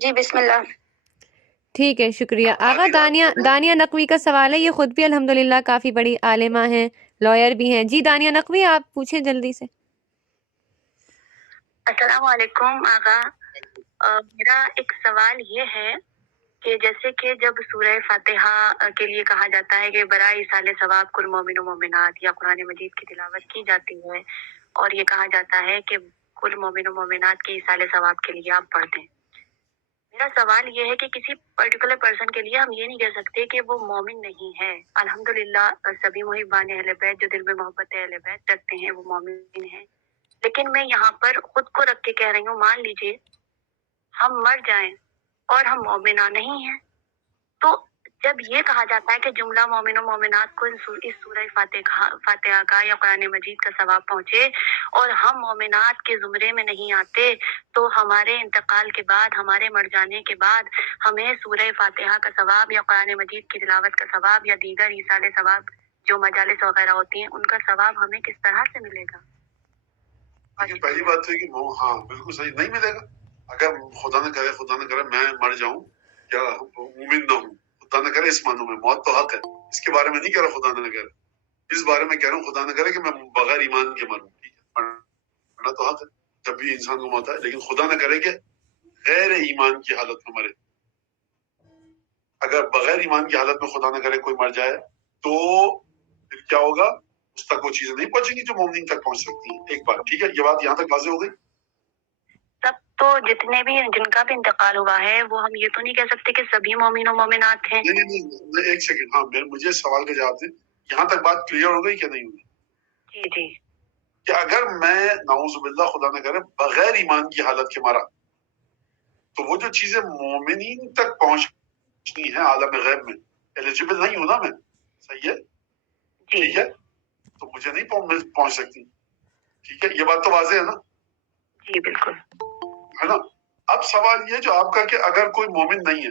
جی بسم اللہ. ٹھیک ہے، شکریہ. آغا دانیہ نقوی کا سوال ہے. یہ خود بھی الحمدللہ کافی بڑی عالمہ ہیں، لائر بھی ہیں. جی دانیہ نقوی، آپ پوچھیں جلدی سے. السلام علیکم آغا. میرا ایک سوال یہ ہے کہ جیسے کہ جب سورہ فاتحہ کے لیے کہا جاتا ہے کہ برائے ایصال ثواب کل مومن و مومنات، یا قرآن مجید کی تلاوت کی جاتی ہے اور یہ کہا جاتا ہے کہ کل مومن و مومنات کے ایصال ثواب کے لیے آپ پڑھ دیں. میرا سوال یہ ہے کہ کسی پرٹیکولر پرسن کے لیے ہم یہ نہیں کہہ سکتے کہ وہ مومن نہیں ہے. الحمدللہ سبھی محبان اہل بیت جو دل میں محبت اہل بیت رکھتے ہیں وہ مومن ہیں. لیکن میں یہاں پر خود کو رکھ کے کہہ رہی ہوں، مان لیجئے ہم مر جائیں اور ہم مومنہ نہیں ہیں، تو جب یہ کہا جاتا ہے کہ جملہ مومن و مومنات کو اس سورہ فاتحہ کا یا قرآن مجید کا ثواب پہنچے اور ہم مومنات کے زمرے میں نہیں آتے، تو ہمارے انتقال کے بعد، ہمارے مر جانے کے بعد ہمیں سورہ فاتحہ کا ثواب یا قرآن مجید کی تلاوت کا ثواب یا دیگر ایصال ثواب جو مجالس وغیرہ ہوتی ہیں ان کا ثواب ہمیں کس طرح سے ملے گا؟ پہلی بات ہے کہ ہاں بالکل صحیح نہیں ملے گا. اگر خدا نہ کرے میں مر جاؤں یا مومن نہ ہوں، خدا نہ کرے اس معنوں میں موت تو حق ہے، اس کے بارے میں نہیں کہہ رہا خدا نہ کرے، اس بارے میں کہہ رہا ہوں خدا نہ کرے کہ میں بغیر ایمان کے مروں. ٹھیک ہے، مرنا تو حق ہے جب بھی انسان کو موت ہے، لیکن خدا نہ کرے کہ غیر ایمان کی حالت میں مرے. اگر بغیر ایمان کی حالت میں خدا نہ کرے کوئی مر جائے تو پھر کیا ہوگا؟ اس تک وہ چیزیں نہیں پہنچیں گی جو مومنین تک پہنچ سکتی ہیں. ایک بات ٹھیک ہے، یہ بات یہاں تک واضح ہو گئی. تب تو جتنے بھی جن کا بھی انتقال ہوا ہے وہ ہم یہ تو نہیں کہہ سکتے کہ سبھی مومن و مومنات ہیں. نہیں، ایک سیکنڈ، ہاں مجھے سوال کا جواب دیں. یہاں تک بات کلیئر ہو گئی کہ نہیں ہوئی؟ جی جی. کہ اگر میں نعوذ باللہ خدا نہ کرے بغیر ایمان کی حالت کے مرا تو وہ جو چیزیں مومنین تک پہنچنی ہیں عالم غیب میں ایلیجیبل نہیں ہوں نا میں. صحیح ہے، ٹھیک ہے، تو مجھے نہیں پہنچ سکتی. ٹھیک ہے، یہ بات تو واضح ہے نا؟ جی بالکل ہے نا. اب سوال یہ جو آپ کا کہ اگر کوئی مومن نہیں ہے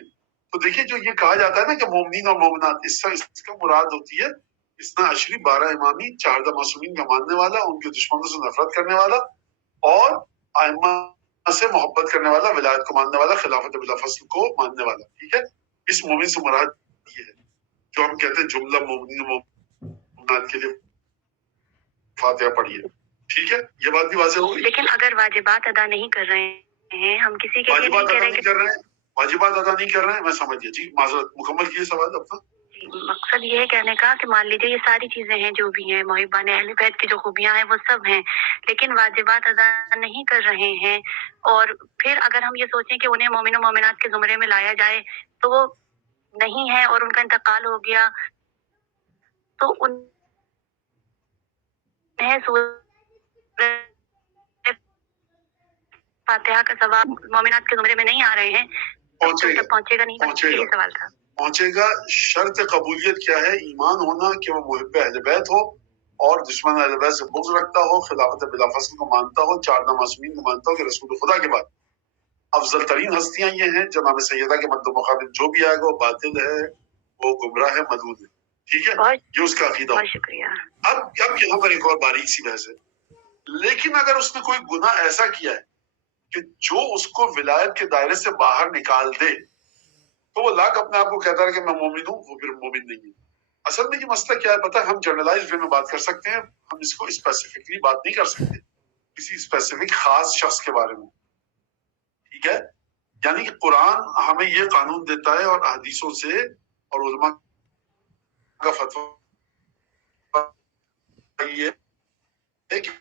تو دیکھیے جو یہ کہا جاتا ہے نا کہ مومنین اور مومنات، اس کا مراد ہوتی ہے اسنا عشری، 12 امامی، 4 معصومین کا ماننے والا، ان کے دشمنوں سے نفرت کرنے والا اور ائمہ سے محبت کرنے والا، ولایت کو ماننے والا، خلافت بلا فصل کو ماننے والا. ٹھیک ہے، اس مومن سے مراد یہ ہے جو ہم کہتے ہیں جملہ مومنین و مومنات کے لیے فاتحہ پڑھیے. ٹھیک ہے، یہ بات بھی واضح ہوگی. لیکن اگر واجبات ادا نہیں کر رہے ہیں، ہم کسی کے لیے نہیں واجبات کہہ ادا رہے نہیں کر رہے ہیں، واجبات ادا نہیں کر رہے ہیں، میں سمجھ گیا. جی معذرت، مکمل کیے سوال اپنا. مقصد یہ ہے کہنے کا کہ مان لیجیے یہ ساری چیزیں ہیں جو بھی ہیں، محبان اہل بیت کی جو خوبیاں ہیں وہ سب ہیں، لیکن واجبات ادا نہیں کر رہے ہیں، اور پھر اگر ہم یہ سوچیں کہ انہیں مومن و مومنات کے زمرے میں لایا جائے تو وہ نہیں ہے اور ان کا انتقال ہو گیا، تو انہیں سورہ فاتحہ کا ثواب مومنات کے زمرے میں نہیں آ رہے ہیں، پہنچے گا، پہنچے گا نہیں. بس یہی سوال تھا. پہنچے گا. شرط قبولیت کیا ہے؟ ایمان ہونا کہ وہ محب اہل بیت ہو اور دشمن اہل بیت سے بغض رکھتا ہو، خلافت بلا فصل کو مانتا ہو، 4 معصومین کو مانتا ہو کہ رسول خدا کے بعد افضل ترین ہستیاں یہ ہیں. جناب سیدہ کے مد مقابل جو بھی آئے گا وہ باطل ہے، وہ گمراہ ہے، مدعو ہے. ٹھیک ہے، یہ اس کا عقیدہ. بہت شکریہ. اب یہاں پر ایک اور باریک سی بحث ہے. لیکن اگر اس نے کوئی گناہ ایسا کیا ہے کہ جو اس کو ولایت کے دائرے سے باہر نکال دے تو وہ لاکھ اپنے آپ کو کہتا ہے کہ میں مومن ہوں، وہ پھر مومن نہیں ہے. اصل میں یہ مسئلہ کیا ہے پتہ ہے؟ ہم جنرلائز وے میں بات کر سکتے ہیں، ہم اس کو اسپیسیفکلی بات نہیں کر سکتے کسی اسپیسیفک خاص شخص کے بارے میں. ٹھیک ہے، یعنی کہ قرآن ہمیں یہ قانون دیتا ہے اور حدیثوں سے اور علماء کا فتویٰ یہ ہے کہ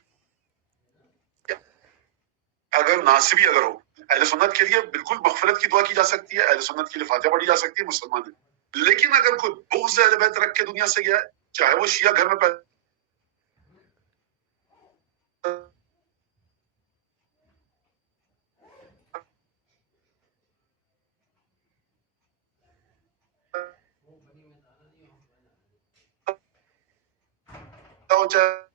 اگر ناصبی اگر ہو، اہل سنت کے لیے بالکل مغفرت کی دعا کی جا سکتی ہے، اہل سنت کے لیے فاتحہ پڑھی جا سکتی ہے، مسلمان ہے. لیکن اگر کوئی بغض اہل بیت رکھ کے دنیا سے گیا ہے، چاہے وہ شیعہ گھر میں پیدا ہو، چاہے